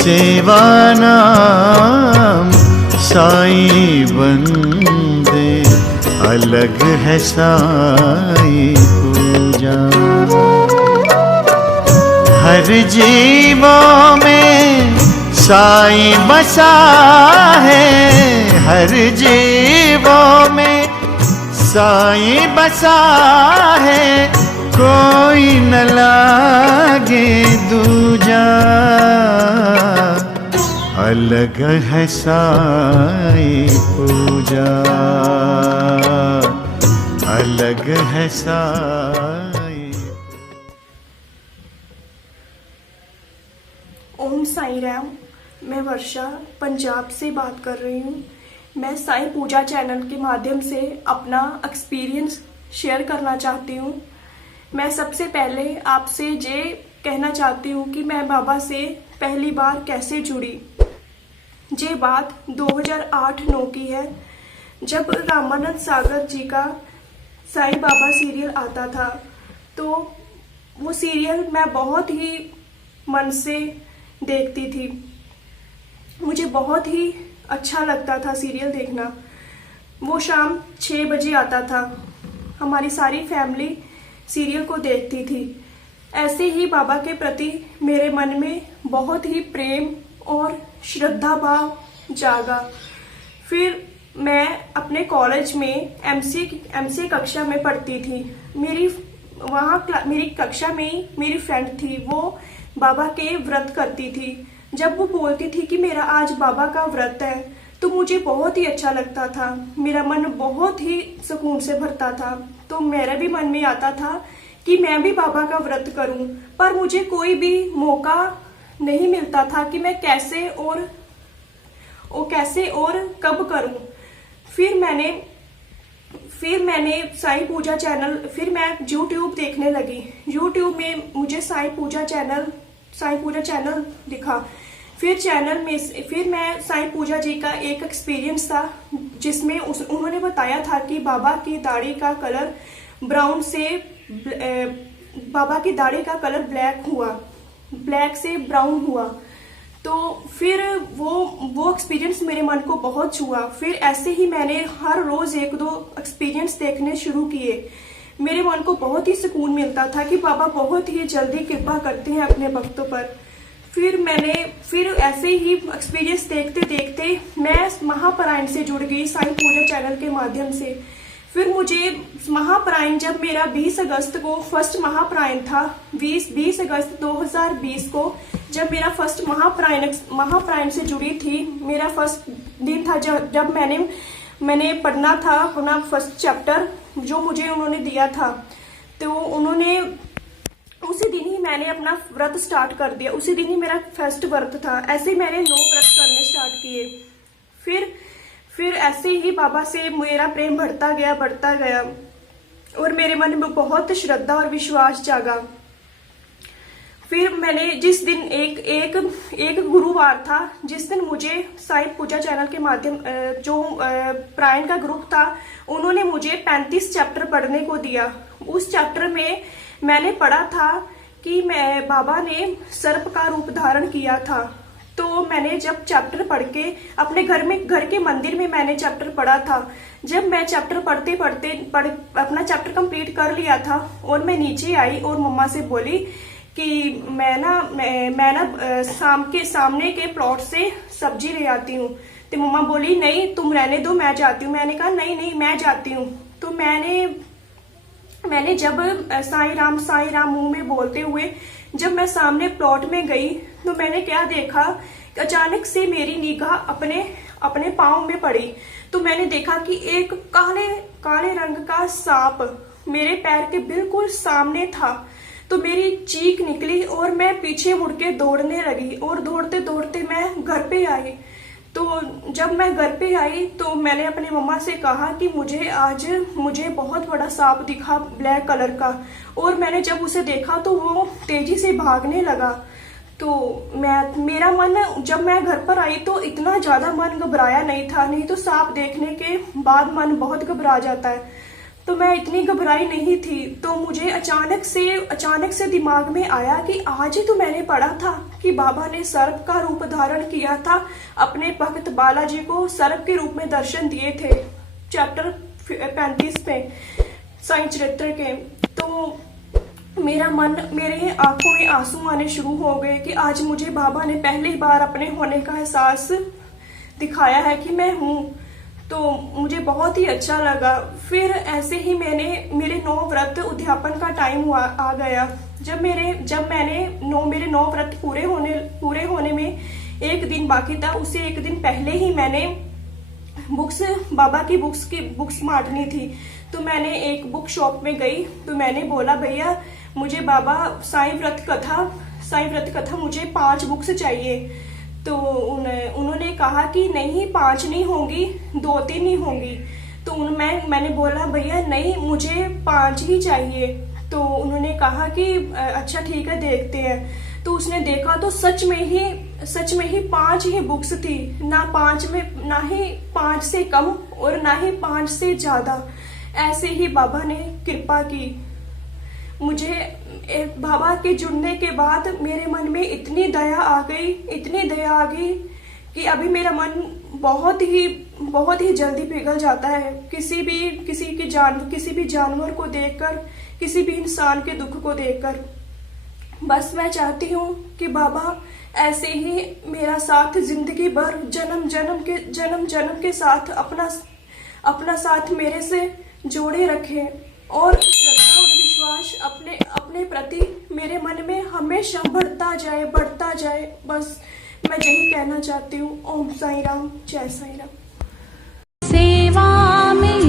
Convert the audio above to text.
सेवा नाम साईं बंदे, अलग है साईं पूजा। हर जीवों में साईं बसा है, हर जीवों में साईं बसा है, कोई न लागे दूजा। अलग है साईं पूजा, अलग है साईं। ओम साईं राम। मैं वर्षा पंजाब से बात कर रही हूँ। मैं साईं पूजा चैनल के माध्यम से अपना एक्सपीरियंस शेयर करना चाहती हूँ। मैं सबसे पहले आपसे ये कहना चाहती हूँ कि मैं बाबा से पहली बार कैसे जुड़ी। ये बात 2008-9 की है, जब रामानंद सागर जी का साईं बाबा सीरियल आता था। तो वो सीरियल मैं बहुत ही मन से देखती थी। मुझे बहुत ही अच्छा लगता था सीरियल देखना। वो शाम 6 बजे आता था। हमारी सारी फैमिली सीरियल को देखती थी। ऐसे ही बाबा के प्रति मेरे मन में बहुत ही प्रेम और श्रद्धा भाव जागा। फिर मैं अपने कॉलेज में एमसी कक्षा में पढ़ती थी। मेरी कक्षा में ही मेरी फ्रेंड थी, वो बाबा के व्रत करती थी। जब वो बोलती थी कि मेरा आज बाबा का व्रत है, तो मुझे बहुत ही अच्छा लगता था। मेरा मन बहुत ही सुकून से भरता था। तो मेरे भी मन में आता था कि मैं भी बाबा का व्रत करूं, पर मुझे कोई भी मौका नहीं मिलता था कि मैं कैसे और कब करूं। फिर मैंने साईं पूजा चैनल, फिर मैं यूट्यूब देखने लगी। यूट्यूब में मुझे साईं पूजा चैनल दिखा। फिर मैं साईं पूजा जी का एक एक्सपीरियंस था, जिसमें उन्होंने बताया था कि बाबा की दाढ़ी का कलर ब्राउन से बाबा की दाढ़ी का कलर ब्लैक से ब्राउन हुआ। तो फिर वो एक्सपीरियंस मेरे मन को बहुत छुआ। फिर ऐसे ही मैंने हर रोज 1-2 एक्सपीरियंस देखने शुरू किए। मेरे मन को बहुत ही सुकून मिलता था कि बाबा बहुत ही जल्दी कृपा करते हैं अपने भक्तों पर। फिर ऐसे ही एक्सपीरियंस देखते देखते मैं महापरायण से जुड़ गई साईं पूजा चैनल के माध्यम से। फिर मुझे महापरायण, जब मेरा 20 अगस्त को फर्स्ट महापरायण था, 20 अगस्त 2020 को जब मेरा फर्स्ट महापरायण से जुड़ी थी, मेरा फर्स्ट दिन था जब मैंने पढ़ना था अपना फर्स्ट चैप्टर जो मुझे उन्होंने दिया था। तो उसी दिन ही मैंने अपना व्रत स्टार्ट कर दिया। उसी दिन ही मेरा फर्स्ट व्रत था। ऐसे मैंने 9 व्रत करने स्टार्ट किए। फिर ऐसे ही बाबा से मेरा प्रेम बढ़ता गया और मेरे मन में बहुत श्रद्धा और विश्वास जागा। फिर मैंने जिस दिन एक गुरुवार था, जिस दिन मुझे साईं पूजा चैनल के माध्यम जो प्रायण का ग्रुप था, उन्होंने मुझे 35 चैप्टर पढ़ने को दिया। उस चैप्टर में मैंने पढ़ा था कि बाबा ने सर्प का रूप धारण किया था। तो मैंने जब चैप्टर पढ़ के अपने घर के मंदिर में मैंने चैप्टर पढ़ा था। जब मैं चैप्टर पढ़ते अपना चैप्टर कंप्लीट कर लिया था और मैं नीचे आई और मम्मा से बोली कि मैं ना सामने के प्लॉट से सब्जी ले आती हूँ। तो मम्मा बोली नहीं तुम रहने दो, मैं जाती हूँ। मैंने कहा नहीं मैं जाती हूँ। तो मैंने जब साईं राम मुंह में बोलते हुए जब मैं सामने प्लॉट में गई, तो मैंने क्या देखा, अचानक से मेरी निगाह अपने पाँव में पड़ी। तो मैंने देखा कि एक काले रंग का सांप मेरे पैर के बिल्कुल सामने था। तो मेरी चीख निकली और मैं पीछे मुड़ के दौड़ने लगी और दौड़ते दौड़ते मैं घर पे आई। तो जब मैं घर पे आई तो मैंने अपनी मम्मा से कहा कि मुझे बहुत बड़ा सांप दिखा ब्लैक कलर का, और मैंने जब उसे देखा तो वो तेजी से भागने लगा। तो मेरा मन, जब मैं घर पर आई तो इतना ज्यादा मन घबराया नहीं था, नहीं तो सांप देखने के बाद मन बहुत घबरा जाता है। तो मैं इतनी घबराई नहीं थी। तो मुझे अचानक से दिमाग में आया कि आज ही तो मैंने पढ़ा था कि बाबा ने सर्प का रूप धारण किया था, अपने भक्त बालाजी को सर्प के रूप में दर्शन दिए थे, चैप्टर 35 में साईं चरित्र के। तो मेरे आंखों में आंसू आने शुरू हो गए कि आज मुझे बाबा ने पहली बार अपने होने का एहसास दिखाया है कि मैं हूँ। तो मुझे बहुत ही अच्छा लगा। फिर ऐसे ही मेरे 9 व्रत उद्यापन का टाइम आ गया। जब मेरे 9 व्रत पूरे होने में एक दिन बाकी था, उससे एक दिन पहले ही मैंने बाबा की बुक्स बांटनी थी। तो मैंने एक बुक शॉप में गई, तो मैंने बोला भैया मुझे बाबा साईं व्रत कथा मुझे 5 बुक्स चाहिए। तो उन्होंने कहा कि नहीं 5 नहीं होंगी, 2-3 ही होंगी। तो मैंने बोला भैया नहीं मुझे 5 ही चाहिए। तो उन्होंने कहा कि अच्छा ठीक है देखते हैं। तो उसने देखा तो सच में ही 5 ही बुक्स थी, ना ही 5 से कम और ना ही 5 से ज्यादा। ऐसे ही बाबा ने कृपा की। मुझे बाबा के जुड़ने के बाद मेरे मन में इतनी दया आ गई कि अभी मेरा मन बहुत ही जल्दी पिघल जाता है किसी भी जानवर को देखकर, किसी भी इंसान के दुख को देखकर। बस मैं चाहती हूँ कि बाबा ऐसे ही मेरा साथ जिंदगी भर जन्म जन्म के साथ अपना साथ मेरे से जोड़े रखे और श्रद्धा और विश्वास अपने प्रति मेरे मन में हमेशा बढ़ता जाए। बस मैं यही कहना चाहती हूँ। ओम साईं राम, जय साईं राम। सेवा में